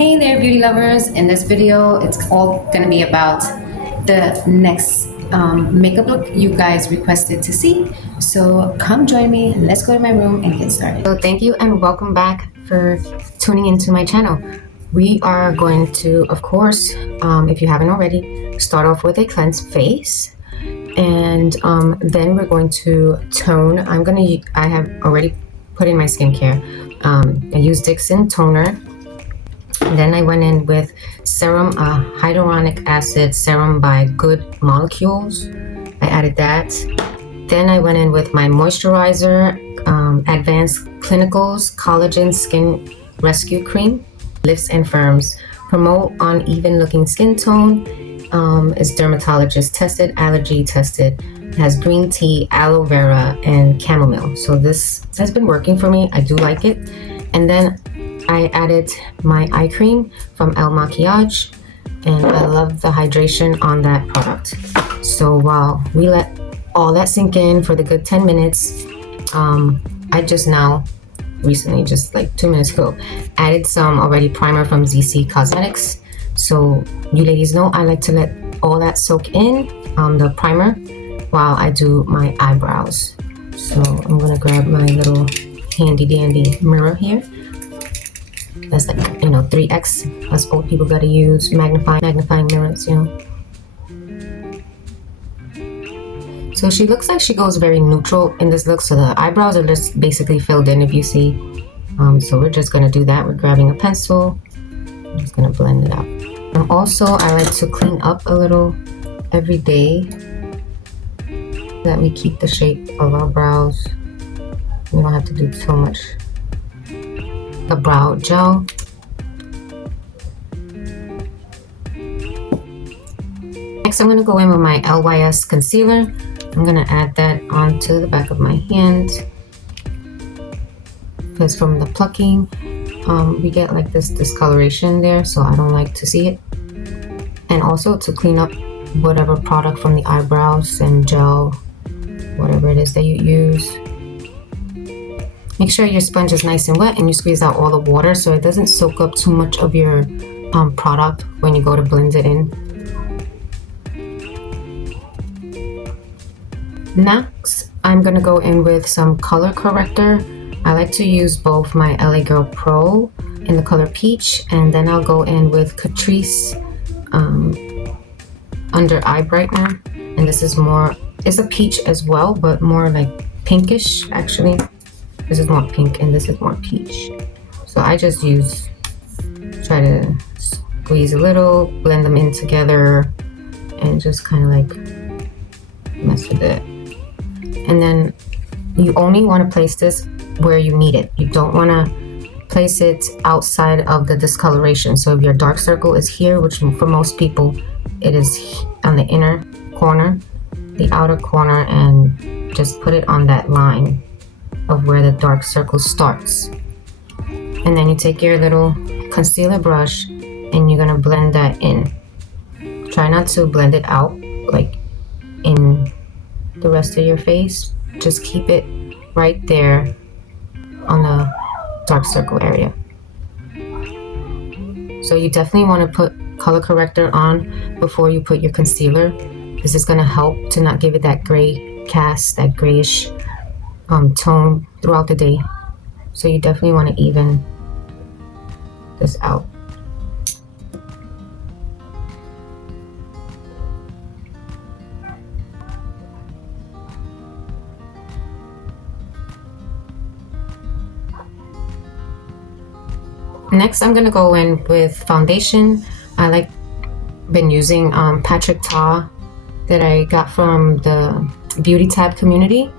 Hey there, beauty lovers. In this video, it's all going to be about the next makeup look you guys requested to see. So come join me. Let's go to my room and get started. So thank you and welcome back for tuning into my channel. We are going to, of course, if you haven't already, start off with a cleansed face. And then we're going to tone. I have already put in my skincare. I used Dixon toner. Then I went in with serum, hyaluronic acid serum by Good Molecules. I added that. Then I went in with my moisturizer, Advanced Clinicals Collagen Skin Rescue Cream. Lifts and firms, promote uneven looking skin tone. Is dermatologist tested, allergy tested. It has green tea, aloe vera, and chamomile. So this has been working for me. I do like it. And then I added my eye cream from El Makiage, and I love the hydration on that product. So while we let all that sink in for the good 10 minutes, I just now, recently, just like 2 minutes ago, added some already primer from ZC Cosmetics. So you ladies know I like to let all that soak in, the primer, while I do my eyebrows. So I'm gonna grab my little handy dandy mirror here. That's like, 3X. Us old people gotta use magnifying mirrors, So she looks like she goes very neutral in this look. So the eyebrows are just basically filled in, if you see. So we're just gonna do that. We're grabbing a pencil. I'm just gonna blend it out. And also, I like to clean up a little every day, so that we keep the shape of our brows. We don't have to do so much. A brow gel. Next, I'm going to go in with my LYS concealer. I'm going to add that onto the back of my hand, because from the plucking, we get like this discoloration there, so I don't like to see it. And also to clean up whatever product from the eyebrows and gel, whatever it is that you use. Make sure your sponge is nice and wet and you squeeze out all the water so it doesn't soak up too much of your product when you go to blend it in. Next, I'm going to go in with some color corrector. I like to use both my LA Girl Pro in the color Peach, and then I'll go in with Catrice Under Eye Brightener. And this is it's a peach as well, but more like pinkish actually. This is more pink and this is more peach. So I just try to squeeze a little, blend them in together, and just kind of like mess with it. And then you only want to place this where you need it. You don't want to place it outside of the discoloration. So if your dark circle is here, which for most people it is on the inner corner, the outer corner, and just put it on that line of where the dark circle starts. And then you take your little concealer brush and you're gonna blend that in. Try not to blend it out like in the rest of your face. Just keep it right there on the dark circle area. So you definitely want to put color corrector on before you put your concealer. This is gonna help to not give it that gray cast, that grayish tone throughout the day. So you definitely want to even this out. Next, I'm gonna go in with foundation. Been using Patrick Ta that I got from the Beauty Tab community.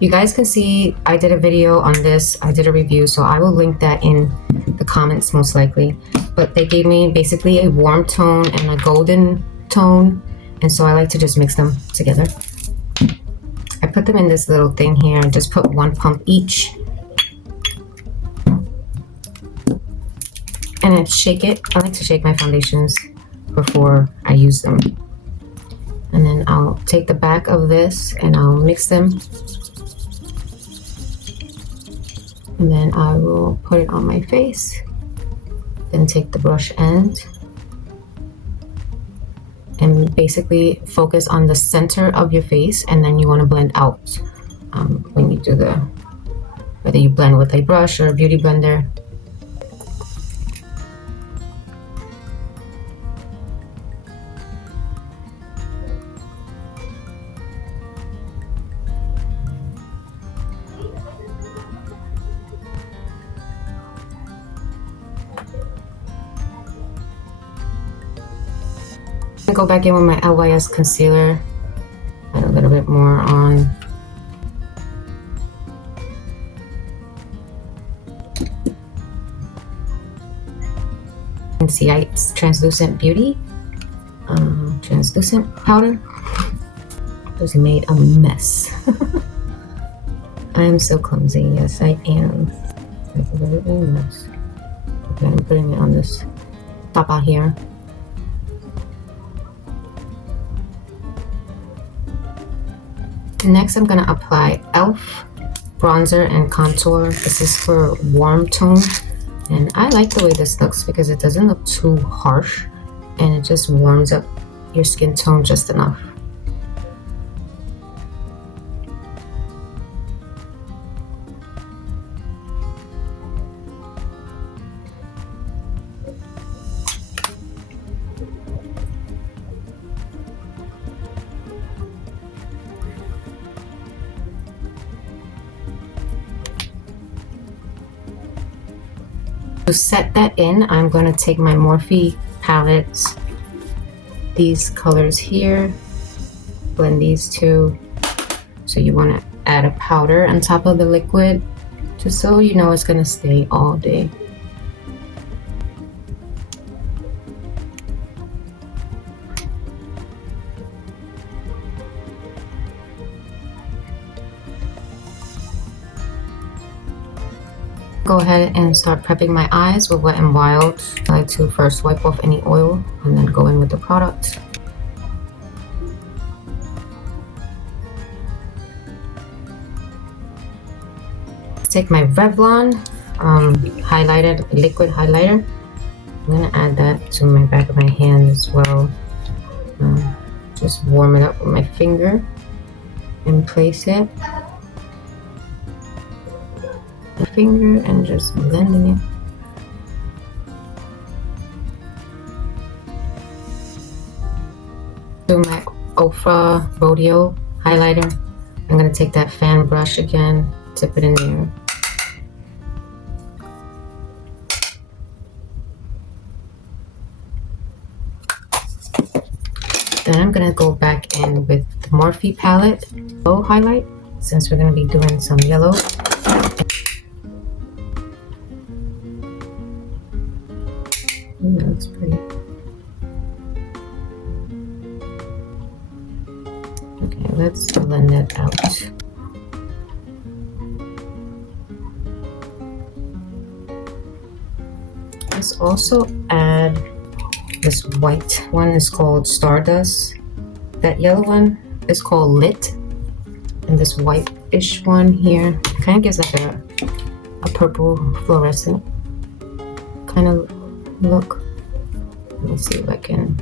You guys can see I did a video on this. I did a review, so I will link that in the comments most likely. But they gave me basically a warm tone and a golden tone, and so I like to just mix them together. I put them in this little thing here and just put one pump each. And then shake it. I like to shake my foundations before I use them. And then I'll take the back of this and I'll mix them. And then I will put it on my face. Then take the brush end and basically focus on the center of your face, and then you want to blend out when you do whether you blend with a brush or a beauty blender. Go back in with my LYS concealer, add a little bit more on. And see, it's translucent beauty, translucent powder. Just made a mess. I am so clumsy. Yes, I am. Like a little mess. Okay, I'm putting it on this top out here. Next, I'm gonna apply e.l.f. bronzer and contour. This is for warm tone, and I like the way this looks because it doesn't look too harsh, and it just warms up your skin tone just enough. To set that in, I'm going to take my Morphe palettes, these colors here, blend these two. So you want to add a powder on top of the liquid, just so you know it's going to stay all day. Go ahead and start prepping my eyes with Wet n Wild. I like to first wipe off any oil and then go in with the product. Take my Revlon highlighter, liquid highlighter. I'm gonna add that to my back of my hand as well. Just warm it up with my finger and place it. Finger and just blending it. To my Ofra Rodeo highlighter, I'm going to take that fan brush again, dip it in there. Then I'm going to go back in with the Morphe palette, low highlight, since we're going to be doing some yellow. That looks pretty. Okay, let's blend that out. Let's also add this white one. Is called Stardust. That yellow one is called Lit, and this white-ish one here kind of gives like a purple fluorescent kind of look. Let me see if I can.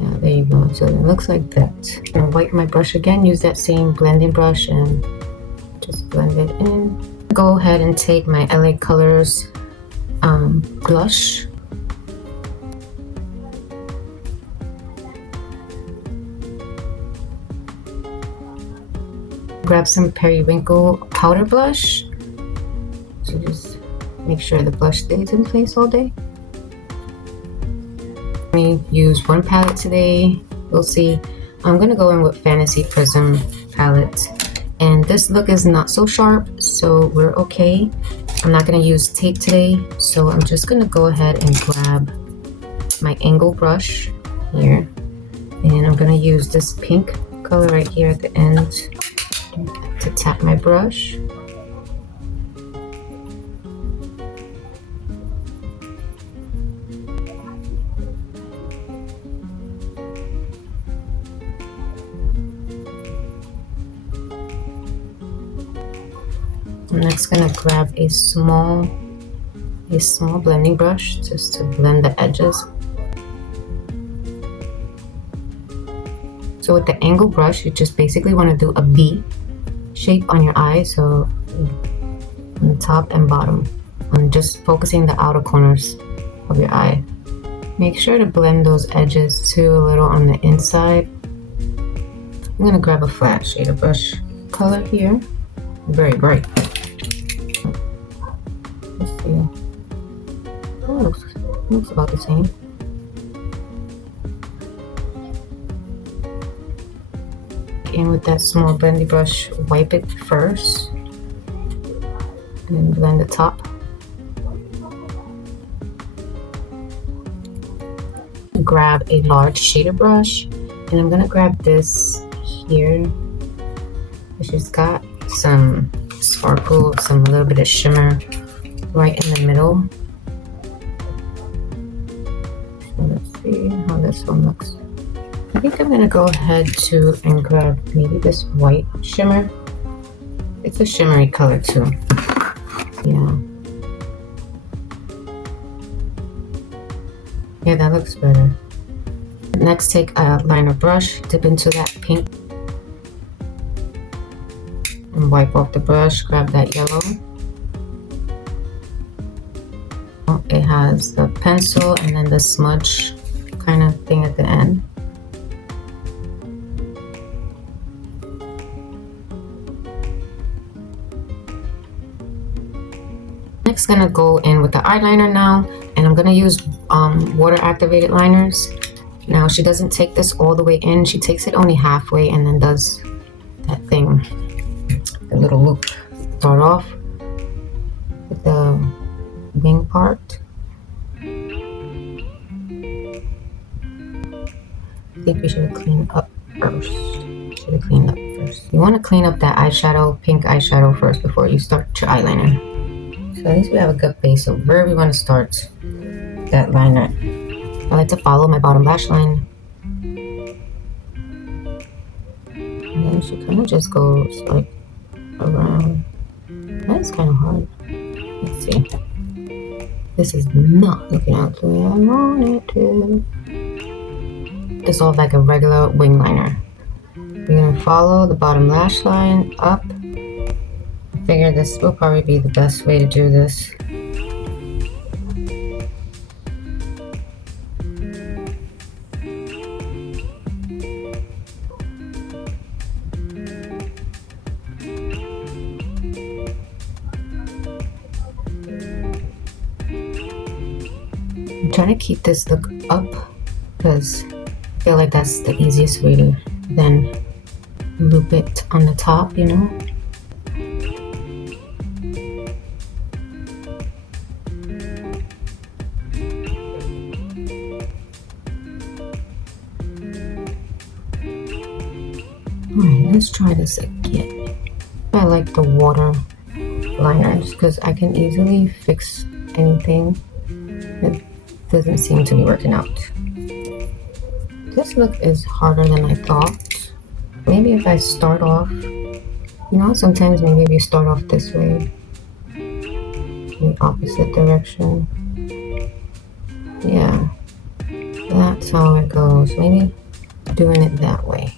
Yeah, there you go. So it looks like that. I'm gonna wipe my brush again, use that same blending brush and just blend it in. Go ahead and take my LA Colors blush. Grab some Periwinkle powder blush. So just make sure the blush stays in place all day. I use one palette today. We'll see. I'm gonna go in with Fantasy Prism palette, and this look is not so sharp, so we're okay. I'm not gonna use tape today, so I'm just gonna go ahead and grab my angle brush here, and I'm gonna use this pink color right here at the end to tap my brush. I'm next gonna grab a small a small blending brush just to blend the edges. So with the angle brush, you just basically want to do a V shape on your eye, so on the top and bottom, and just focusing the outer corners of your eye. Make sure to blend those edges too a little on the inside. I'm gonna grab a flat shader brush color here, very bright. Let's see. Oh, it looks about the same. And with that small blending brush, wipe it first and blend the top. Grab a large shader brush, and I'm gonna grab this here, which has got some sparkle, some little bit of shimmer right in the middle. So let's see how this one looks. I think I'm gonna go ahead and grab maybe this white shimmer. It's a shimmery color too. Yeah. Yeah, that looks better. Next, take a liner brush, dip into that pink, and wipe off the brush, grab that yellow. It has the pencil and then the smudge kind of thing at the end. Next, gonna go in with the eyeliner now, and I'm gonna use water activated liners. Now she doesn't take this all the way in, she takes it only halfway and then does that thing, the little loop. Start off with the wing part. I think we should clean up first. You want to clean up that eyeshadow, pink eyeshadow first before you start your eyeliner. So at least we have a good base of where we want to start that liner. I like to follow my bottom lash line. And then she kind of just goes like around. That's kind of hard. Let's see. This is not looking out the way I want it to. It's all like a regular wing liner. We're gonna follow the bottom lash line up. I figure this will probably be the best way to do this. I'm trying to keep this look up because I feel like that's the easiest way to then loop it on the top, you know? Alright, let's try this again. I like the water liners because I can easily fix anything that doesn't seem to be working out. This look is harder than I thought. Maybe if I start off, you know, sometimes maybe if you start off this way, in the opposite direction. Yeah, that's how it goes. Maybe doing it that way.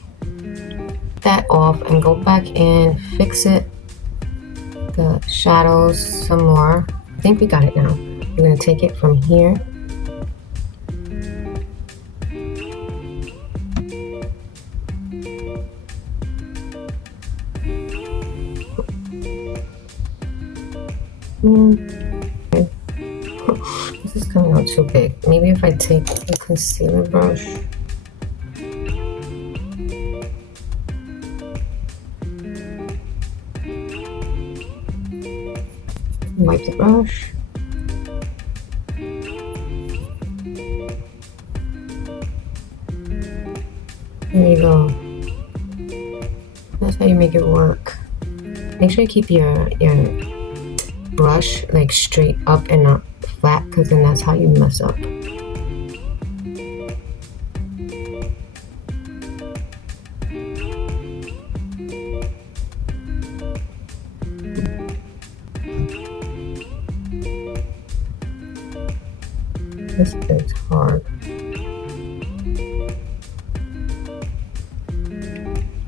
That off and go back in, fix it, the shadows some more. I think we got it now. We're gonna take it from here. This is coming out too big. Maybe if I take a concealer brush. Wipe the brush. There you go. That's how you make it work. Make sure you keep your brush like straight up and not flat, because then that's how you mess up. This is hard.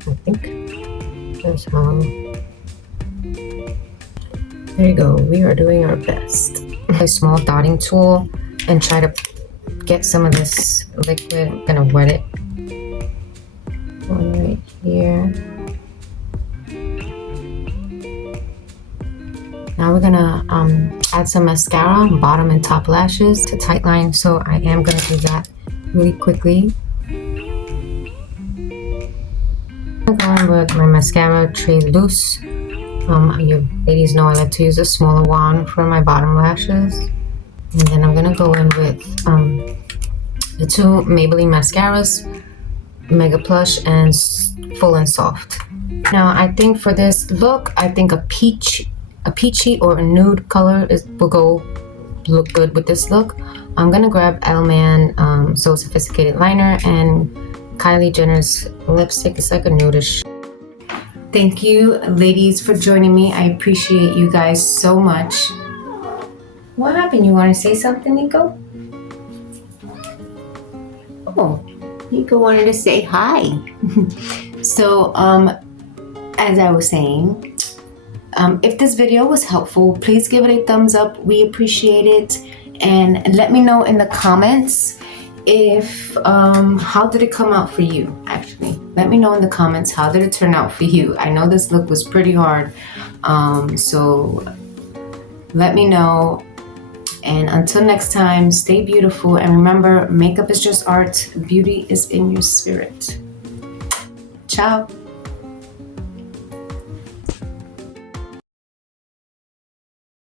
I think that's how. There you go. We are doing our best. A small dotting tool and try to get some of this liquid. I'm gonna wet it. One right here. Now we're gonna add some mascara, bottom and top lashes to tightline. So I am gonna do that really quickly. I'm going with my mascara Trait Loose. You ladies know I like to use a smaller wand for my bottom lashes. And then I'm gonna go in with the two Maybelline mascaras, Mega Plush and Full and Soft. Now I think for this look, I think a peachy or a nude color will look good with this look. I'm gonna grab Elleman So Sophisticated liner and Kylie Jenner's lipstick. It's like a nudish. Thank you, ladies, for joining me. I appreciate you guys so much. What happened? You want to say something, Nico? Oh, Nico wanted to say hi. So, as I was saying, if this video was helpful, please give it a thumbs up. We appreciate it. And let me know in the comments if how did it come out for you. Actually, let me know in the comments, how did it turn out for you. I know this look was pretty hard, so let me know. And until next time, stay beautiful, and remember, makeup is just art, beauty is in your spirit. Ciao.